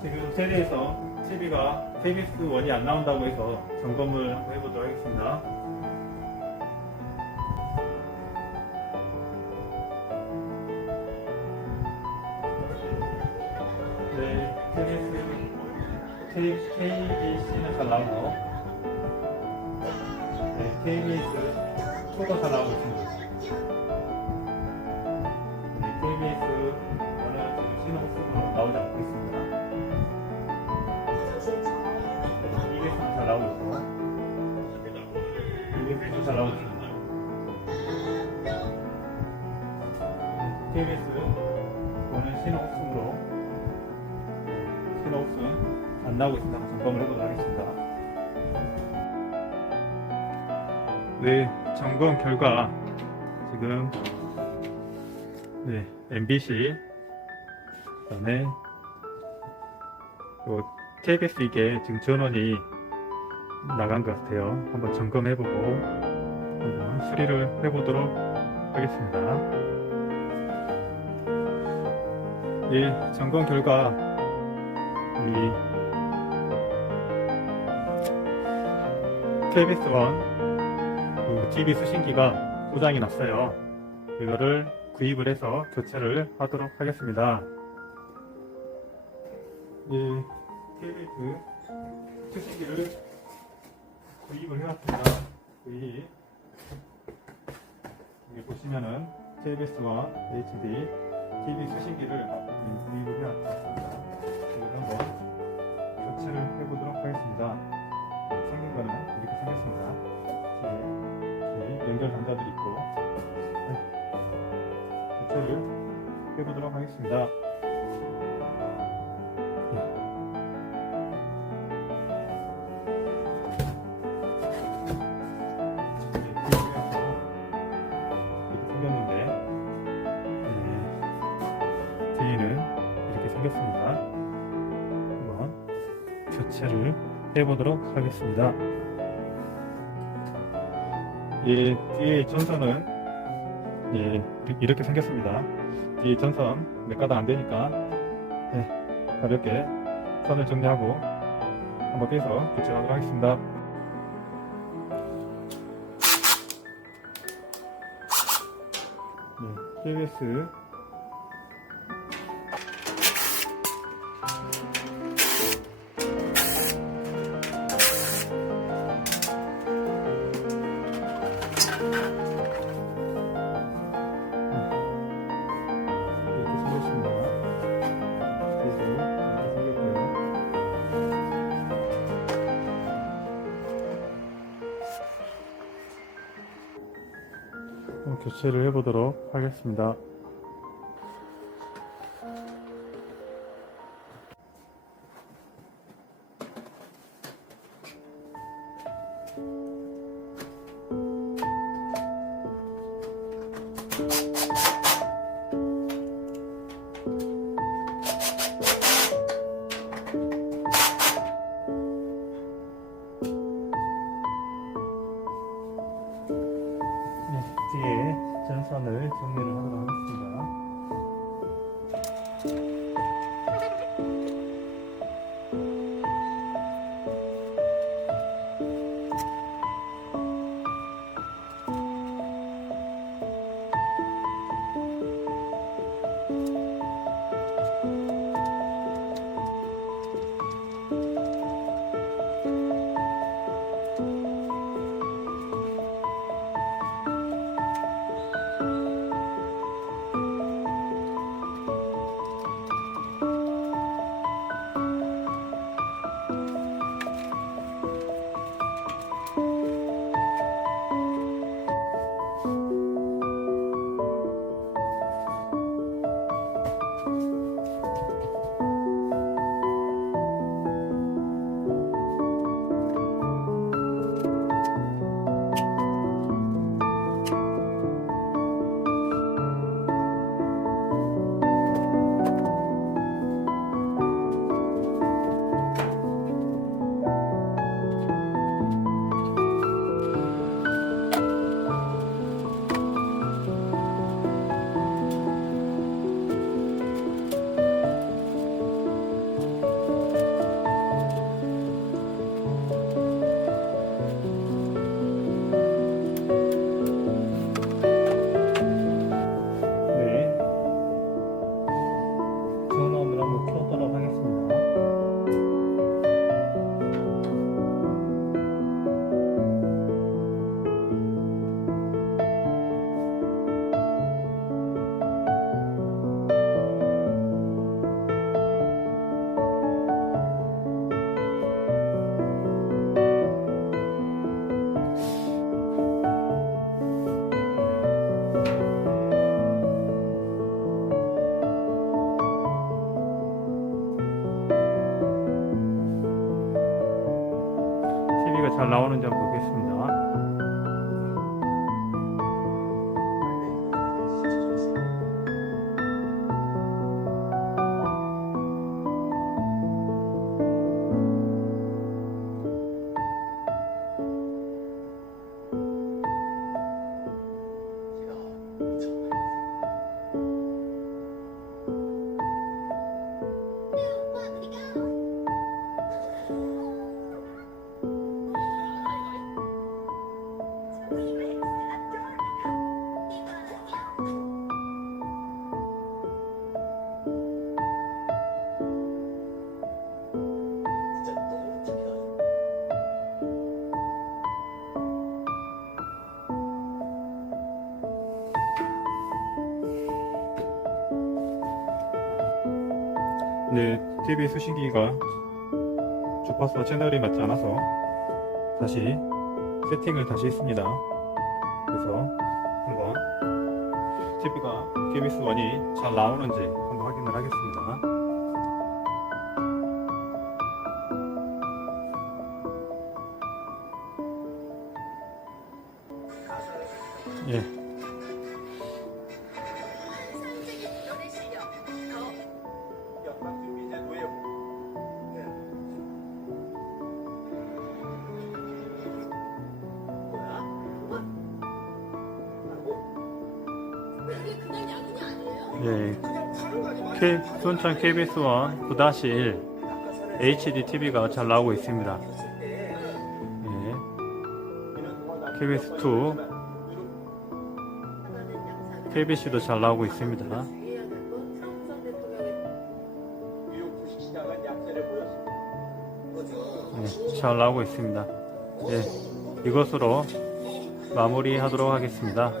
지금 세대에서 TV가 KBS 원이 안 나온다고 해서 점검을 한번 해보도록 하겠습니다. 네, KBS, KBC는 잘 나오고, 네, KBS 초도 잘 나오고 있습니다. 나오고 있습니다. 점검을 해보도록 하겠습니다. 네, 점검 결과 지금 네, MBC 그다음에 요 KBS 이게 지금 전원이 나간 것 같아요. 한번 점검해보고 한번 수리를 해보도록 하겠습니다. 예, 점검 결과 이 KBS 원 TV 수신기가 고장이 났어요. 이거를 구입을 해서 교체를 하도록 하겠습니다. 이 KBS 수신기를 구입을 해왔습니다. 구입. 여기 보시면은 KBS와 HD TV 수신기를 구입을 해왔습니다. 생겼습니다. 한번 교체를 해보도록 하겠습니다. 예, 뒤에 전선은 예, 이렇게 생겼습니다. 뒤에 전선 몇 가닥 안 되니까 예, 가볍게 선을 정리하고 한번 빼서 교체하도록 하겠습니다. 네, KBS 교체를 해보도록 하겠습니다. 잘 나오는지 한번 네, TV 수신기가 주파수 채널이 맞지 않아서 다시 세팅을 다시 했습니다. 그래서 한번 TV가 KBS 1이 잘 나오는지 한번 확인을 하겠습니다. 예, 예, K, 순천 KBS 1 9-1 HD TV가 잘 나오고 있습니다. 예, KBS 2 하나는 양산을 KBC도 잘 나오고 있습니다. 네, 잘 나오고 있습니다. 예, 이것으로 마무리하도록 하겠습니다.